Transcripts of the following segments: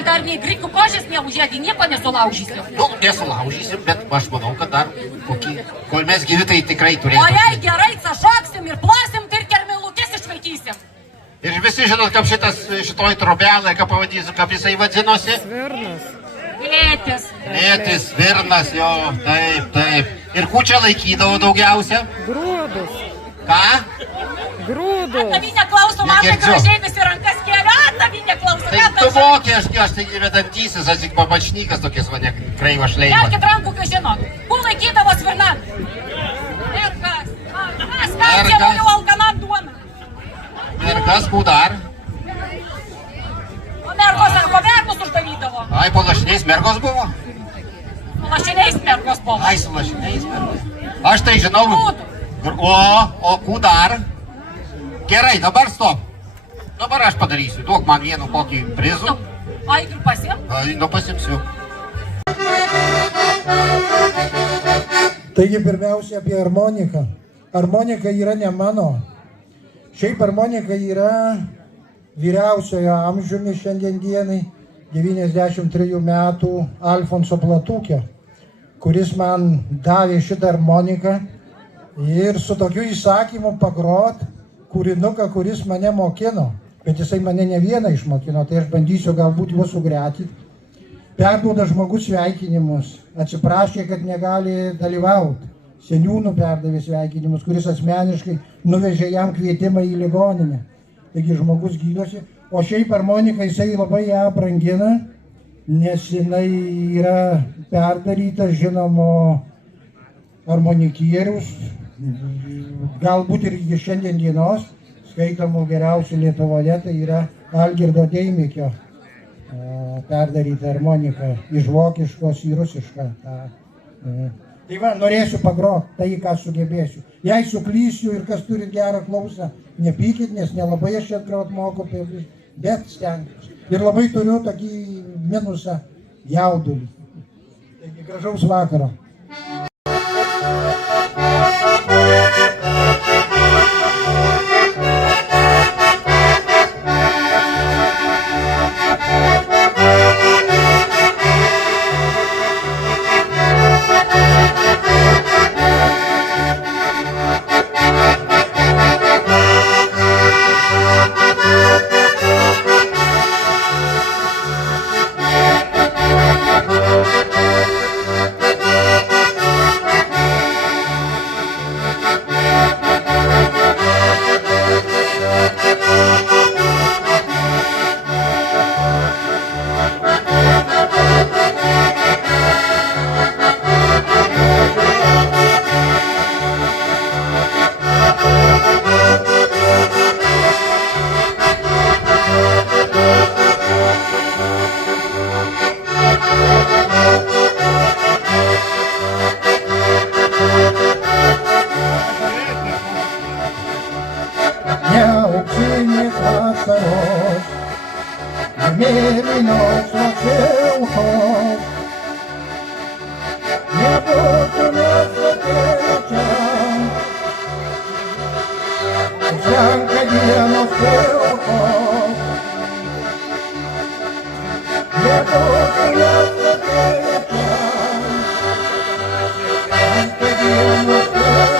kad dar nei grikių košės neužėdė, nieko nesulaužysim. Nu, nesulaužysim, bet aš manau, kad dar kol mes gyvi, tai tikrai turėsim. O jei gerai, šoksim ir plosim, tai ir kermilukės išvaikysim. Ir visi žinot, kaip šitoj trobelė, kaip pavadysiu, kaip jisai vadinosi? Svirnas. Lėtis. Lėtis, svirnas, jo, taip. Ir kučia laikydavo daugiausia? Grūdus. Ką? Grūdus. Tavinė klauso, man tai gražiai visi rankas kėlė, tavinė klauso. Tai tu mokė, aš tai vedantysis, atsik papačnykas tokias mane kreiva šleiva. Kelkit rankų, kai žinot, kur laikydavo svirnan? Ir kas? Kas jėvoliu alkanam duoną? Ir kas, kur dar? O mergos uždarydavo. Ai, po lašiniais mergos buvo? Po lašiniais mergos buvo. Ai, su lašiniais mergos. Aš tai žinau. O kur dar? Gerai, dabar stop. Dabar aš padarysiu. Duok man vienu kokį prizų. Ai, ir pasim? Ai, nu pasimsiu. Taigi pirmiausia apie armoniką. Armonika yra ne mano. Šiaip armonika yra vyriausiojo amžiumi šiandien dienai, 93 metų Alfonso Platukė, kuris man davė šitą armoniką ir su tokiu įsakymu pagrot kūrinuką, kuris mane mokino. Bet jisai mane ne vieną išmokino, tai aš bandysiu galbūt juos sugretyti. Perduoda žmogus sveikinimus, atsiprašė, kad negali dalyvauti. Seniūnų perdavė sveikinimus, kuris asmeniškai nuvežė jam kvietimą į ligoninę. Taigi žmogus gydosi. O šiaip armonika jisai labai ją brangina, nes jinai yra perdaryta žinomo armonikierius, galbūt ir iki šiandien dienos skaitomų geriausių Lietuvoje, tai yra Algirdo Deimikio perdaryta armonika iš vokiškos į rusišką. Tai va, norėsiu pagroti tai, ką sugebėsiu. Jei suklysiu ir kas turi gerą klausą, nepykit, nes nelabai aš atgrot moku, bet stengiuosi. Ir labai turiu tokį minusą jaudulį. Taigi gražaus vakaro. Mėlynos lašiauhos, nebūtume statėję čia, užtenka dienos pilkos, nebūtume statėję čia, užtenka dienos pilkos.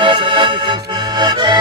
bažnyčia, Monikos bažnyčia.